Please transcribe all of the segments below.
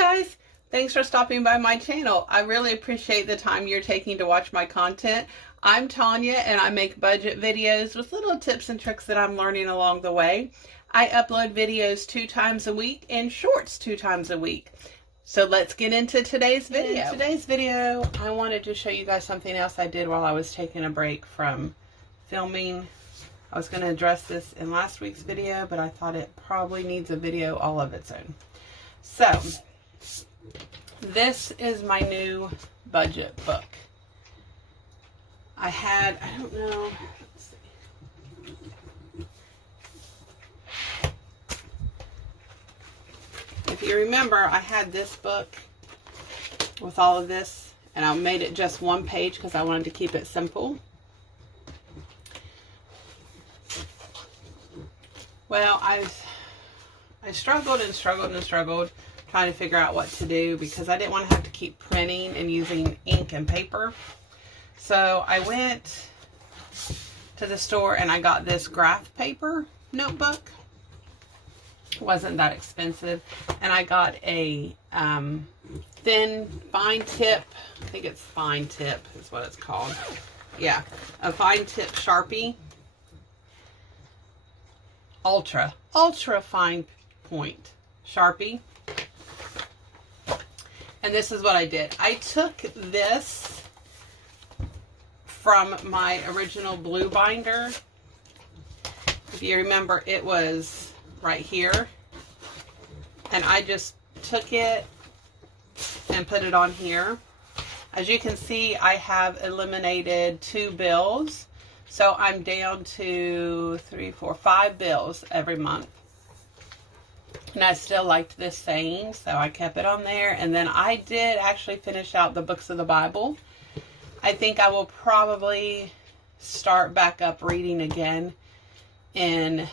guys, thanks for stopping by my channel. I really appreciate the time you're taking to watch my content. I'm Tanya and I make budget videos with little tips and tricks that I'm learning along the way. I upload videos 2 times a week and shorts 2 times a week. So let's get into today's video. In today's video, I wanted to show you guys something else I did while I was taking a break from filming. I was going to address this in last week's video, but I thought it probably needs a video all of its own. So, this is my new budget book. I don't know, let's see. If you remember, I had this book with all of this, and I made it just one page because I wanted to keep it simple. Well, I struggled and struggled and struggled trying to figure out what to do because I didn't want to have to keep printing and using ink and paper. So I went to the store and I got this graph paper notebook. It wasn't that expensive. And I got a thin fine tip, I think it's fine tip is what it's called. Yeah, a fine tip Sharpie. Ultra fine point Sharpie. And this is what I did. I took this from my original blue binder. If you remember, it was right here. And I just took it and put it on here. As you can see, I have eliminated 2 bills. So I'm down to 3, 4, 5 bills every month. And I still liked this saying, so I kept it on there. And then I did actually finish out the books of the Bible. I think I will probably start back up reading again in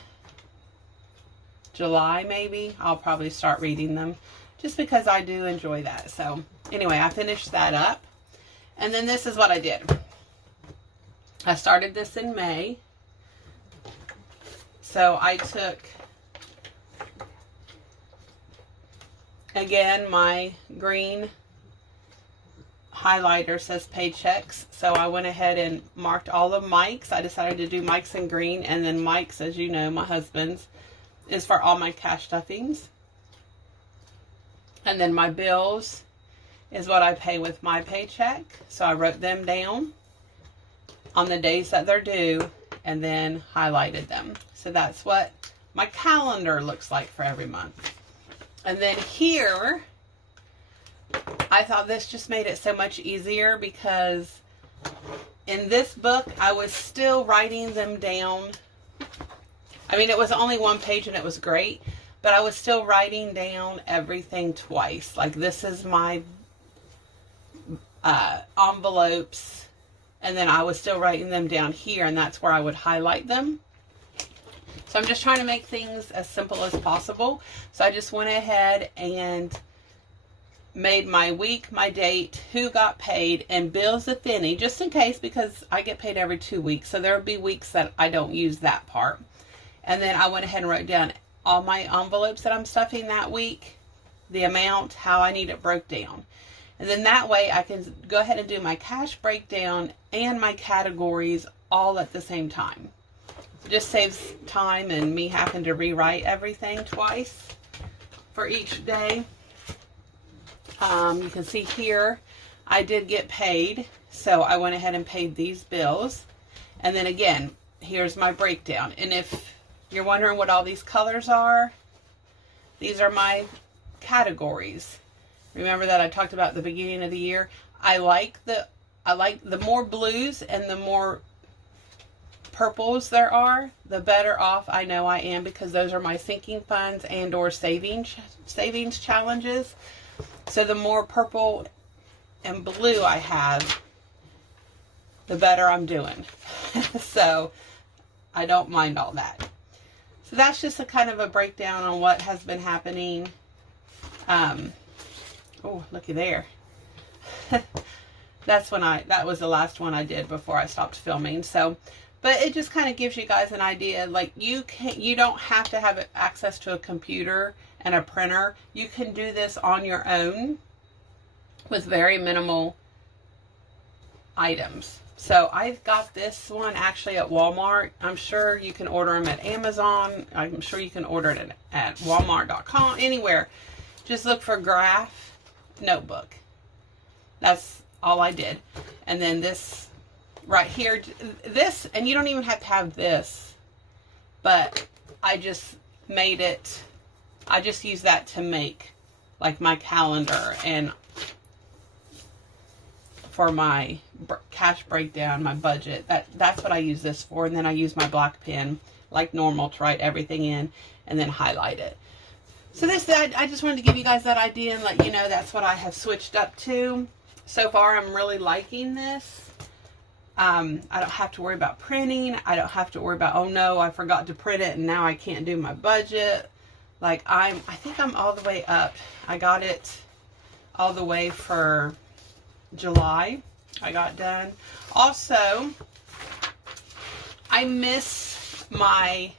July, maybe. I'll probably start reading them just because I do enjoy that. So anyway, I finished that up. And then this is what I did. I started this in May. So I took, again, my green highlighter says paychecks. So I went ahead and marked all of Mike's. I decided to do Mike's in green. And then Mike's, as you know, my husband's, is for all my cash stuffings. And then my bills is what I pay with my paycheck. So I wrote them down on the days that they're due and then highlighted them. So that's what my calendar looks like for every month. And then here, I thought this just made it so much easier because in this book, I was still writing them down. I mean, it was only 1 page and it was great, but I was still writing down everything twice. Like this is my envelopes. And then I was still writing them down here, and that's where I would highlight them. So I'm just trying to make things as simple as possible. So I just went ahead and made my week, my date, who got paid, and bills if any, just in case, because I get paid every 2 weeks. So there will be weeks that I don't use that part. And then I went ahead and wrote down all my envelopes that I'm stuffing that week, the amount, how I need it broke down. And then that way I can go ahead and do my cash breakdown and my categories all at the same time. It just saves time and me having to rewrite everything twice for each day. You can see here I did get paid, so I went ahead and paid these bills. And then again, here's my breakdown. And if you're wondering what all these colors are, these are my categories. Remember that I talked about at the beginning of the year. I like the more blues and the more purples there are, the better off I know I am, because those are my sinking funds and or savings challenges. So the more purple and blue I have, the better I'm doing. So I don't mind all that. So that's just a kind of a breakdown on what has been happening. Oh, looky there. That was the last one I did before I stopped filming. So, but it just kind of gives you guys an idea. Like you don't have to have access to a computer and a printer, you can do this on your own with very minimal items. So I got this one actually at Walmart. I'm sure you can order them at Amazon. I'm sure you can order it at Walmart.com, anywhere. Just look for graph notebook. That's all I did. And then this right here, this, and you don't even have to have this, but I just made it, I just use that to make like my calendar and for my cash breakdown, my budget. That's what I use this for. And then I use my black pen like normal to write everything in and then highlight it. So this, I just wanted to give you guys that idea and let you know that's what I have switched up to. So far, I'm really liking this. I don't have to worry about printing. I don't have to worry about, oh no, I forgot to print it and now I can't do my budget. Like I think I'm all the way up. I got it all the way for July. I got done. Also, I miss my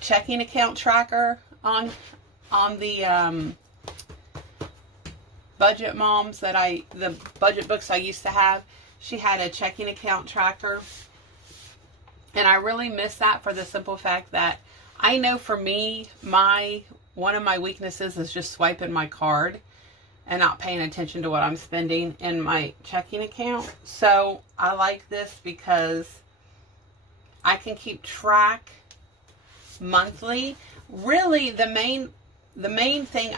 checking account tracker on the Budget Moms the budget books I used to have. She had a checking account tracker, and I really miss that for the simple fact that I know for me, one of my weaknesses is just swiping my card and not paying attention to what I'm spending in my checking account. So I like this because I can keep track monthly. Really, the main thing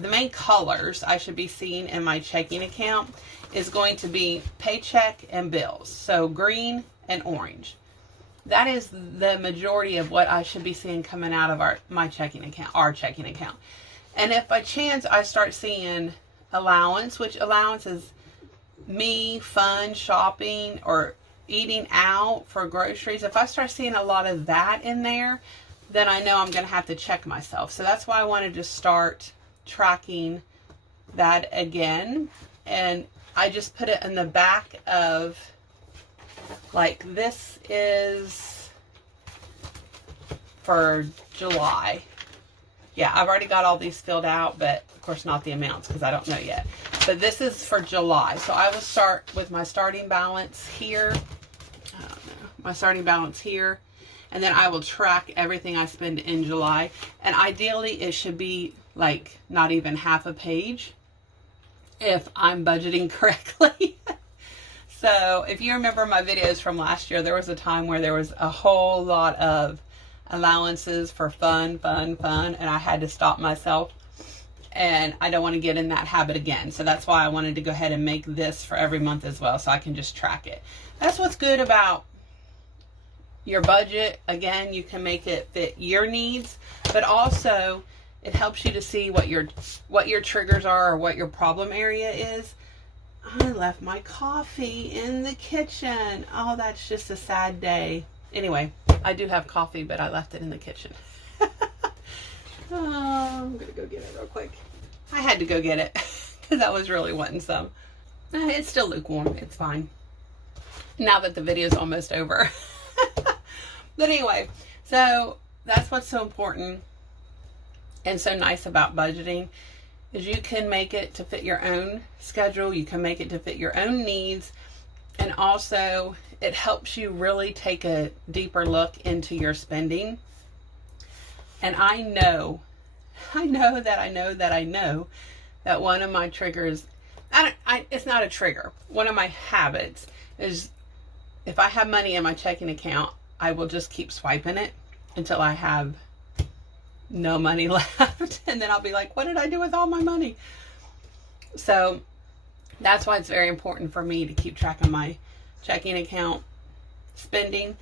the main colors I should be seeing in my checking account is going to be paycheck and bills. So green and orange. That is the majority of what I should be seeing coming out of our checking account. And if by chance I start seeing allowance, which allowance is me, fun, shopping, or eating out for groceries, if I start seeing a lot of that in there, then I know I'm going to have to check myself. So that's why I wanted to start tracking that again. And I just put it in the back of, like, this is for July. Yeah, I've already got all these filled out, but of course not the amounts because I don't know yet. But this is for July. So I will start with my starting balance here. I don't know, my starting balance here. And then I will track everything I spend in July. And ideally it should be like not even half a page if I'm budgeting correctly. So if you remember my videos from last year, there was a time where there was a whole lot of allowances for fun, and I had to stop myself, and I don't want to get in that habit again. So that's why I wanted to go ahead and make this for every month as well, so I can just track it. That's what's good about your budget. Again, you can make it fit your needs, but also it helps you to see what your triggers are or what your problem area is. I left my coffee in the kitchen. Oh, that's just a sad day. Anyway, I do have coffee, but I left it in the kitchen. Oh, I'm going to go get it real quick. I had to go get it because I was really wanting some. It's still lukewarm. It's fine. Now that the video is almost over. But anyway, so that's what's so important and so nice about budgeting is you can make it to fit your own schedule. You can make it to fit your own needs. And also it helps you really take a deeper look into your spending. And I know that one of my triggers, it's not a trigger. One of my habits is if I have money in my checking account, I will just keep swiping it until I have no money left. And then I'll be like, what did I do with all my money? So that's why it's very important for me to keep track of my checking account spending.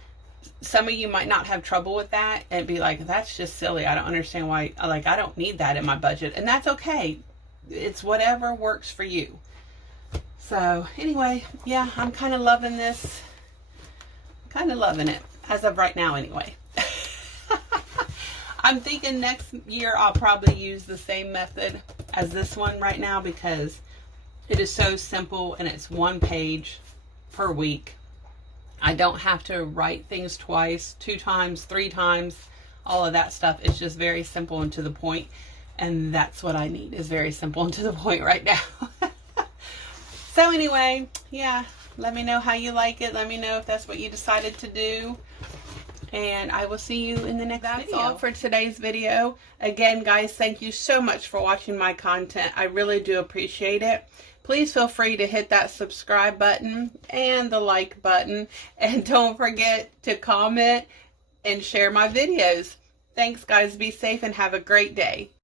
Some of you might not have trouble with that and be like, that's just silly. I don't understand why, like, I don't need that in my budget. And that's okay. It's whatever works for you. So anyway, yeah, I'm kind of loving this. Kind of loving it as of right now anyway. I'm thinking next year I'll probably use the same method as this one right now because it is so simple and it's one page per week. I don't have to write things twice, 2 times, 3 times. all of that stuff. It's just very simple and to the point. And that's what I need, is very simple and to the point right now. So anyway, yeah, let me know how you like it. Let me know if that's what you decided to do. And I will see you in the next video. That's all for today's video. Again, guys, thank you so much for watching my content. I really do appreciate it. Please feel free to hit that subscribe button and the like button. And don't forget to comment and share my videos. Thanks, guys. Be safe and have a great day.